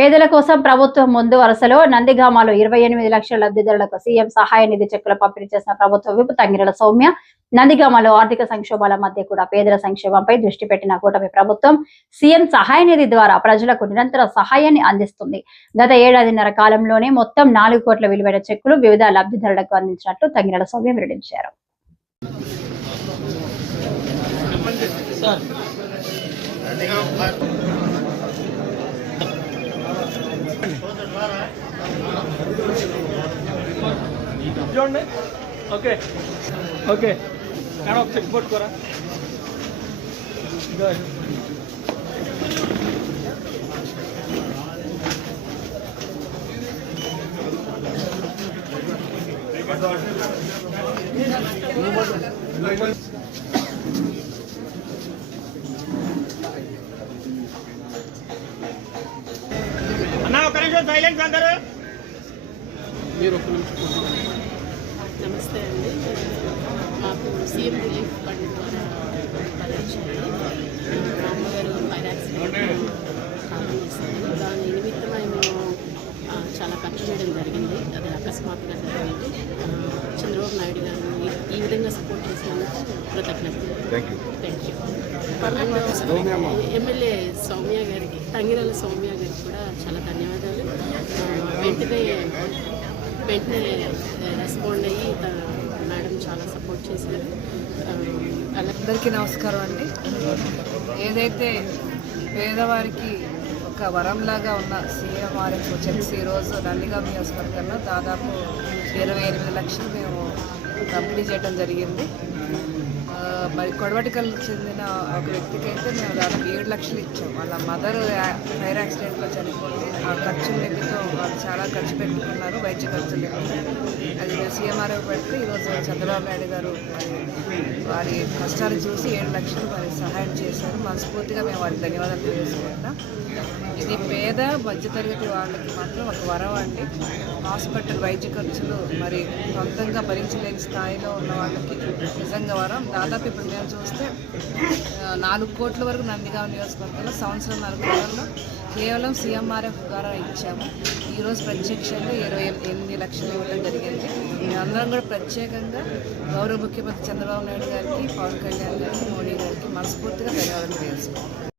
పేదల కోసం ప్రభుత్వం ముందు వరుసలో నందిగామలో ఇరవై ఎనిమిది లక్షల లబ్ధిదారులకు సీఎం సహాయ నిధి చెక్కులు పంపిణీ చేసిన ప్రభుత్వ విపు తంగిరల సౌమ్య నందిగామలో ఆర్థిక సంక్షోభాల మధ్య కూడా పేదల సంక్షేమంపై దృష్టి పెట్టిన కూటమి ప్రభుత్వం సీఎం సహాయ నిధి ద్వారా ప్రజలకు నిరంతర సహాయాన్ని అందిస్తుంది. గత ఏడాదిన్నర కాలంలోనే మొత్తం నాలుగు కోట్ల విలువైన చెక్కులు వివిధ లబ్ధిదారులకు అందించినట్లు తంగిరల సౌమ్య వెల్లడించారు. చూడండి ఓకే ఓకే కానీ ఒక చెక్ పట్టుకోరా గుడ్ అన్న నిమిషం సైలెన్స్ అందరూ. మీరు ఒక నిమిషం నమస్తే అండి. మాకు సీఎం రిలీఫ్ ఫండ్ ద్వారా అమ్మగారు ఫైర్ యాక్సిడెంట్ కాలం చేశారు దాని నిమిత్తమై మేము చాలా ఖర్చు చేయడం జరిగింది. అది అకస్మాత్తుగా జరిగింది. చంద్రబాబు నాయుడు గారు ఈ- విధంగా సపోర్ట్ చేసినందుకు కృతజ్ఞతలు. ఎమ్మెల్యే సౌమ్య గారికి తంగిరాల సౌమ్య గారికి కూడా చాలా ధన్యవాదాలు. వెంటనే వెంటనే రెస్పాండ్ అయ్యి మేడం చాలా సపోర్ట్ చేశారు. అందరికీ నమస్కారం అండి. ఏదైతే పేదవారికి ఒక వరంలాగా ఉన్న సీఎంఆర్ఎఫ్ చెక్స్ ఈరోజు నందిగాం నియోజకవర్గంలో దాదాపు ఇరవై ఎనిమిది లక్షలు మేము పంపిణీ చేయడం జరిగింది. మరి కొడవటికల్కి చెందిన ఒక వ్యక్తికి అయితే మేము దాదాపు ఏడు లక్షలు ఇచ్చాం. వాళ్ళ మదర్ ఫైర్ యాక్సిడెంట్లో చనిపోయింది. ఆ ఖర్చు లెక్కతో వాళ్ళు చాలా ఖర్చు పెట్టుకున్నారు వైద్య ఖర్చులు అది సీఎంఆర్ఓ పెడితే ఈరోజు చంద్రబాబు నాయుడు గారు వారి కష్టాలు చూసి ఏడు లక్షలు వారికి సహాయం చేశారు. మనస్ఫూర్తిగా మేము వారికి ధన్యవాదాలు తెలియజేసుకుంటాం ఇది పేద మధ్యతరగతి వాళ్ళకి మాత్రం ఒక వరం అండి. హాస్పిటల్ వైద్య ఖర్చులు మరి సొంతంగా భరించలేని స్థాయిలో ఉన్న వాళ్ళకి నిజంగా వరం. దాదాపు ఇప్పుడు మేము చూస్తే నాలుగు కోట్ల వరకు నందిగామ నియోజకవర్గంలో సంవత్సరం నాలుగు కోట్లలో కేవలం సీఎంఆర్ఎఫ్ ద్వారా ఇచ్చాము. ఈరోజు ప్రత్యక్షంగా ఇరవై ఎనిమిది లక్షలు ఇవ్వడం జరిగింది. అందరం కూడా ప్రత్యేకంగా గౌరవ ముఖ్యమంత్రి చంద్రబాబు నాయుడు గారికి పవన్ కళ్యాణ్ గారికి మోడీ గారికి మనస్ఫూర్తిగా ధన్యవాదాలు తెలుసుకోవాలి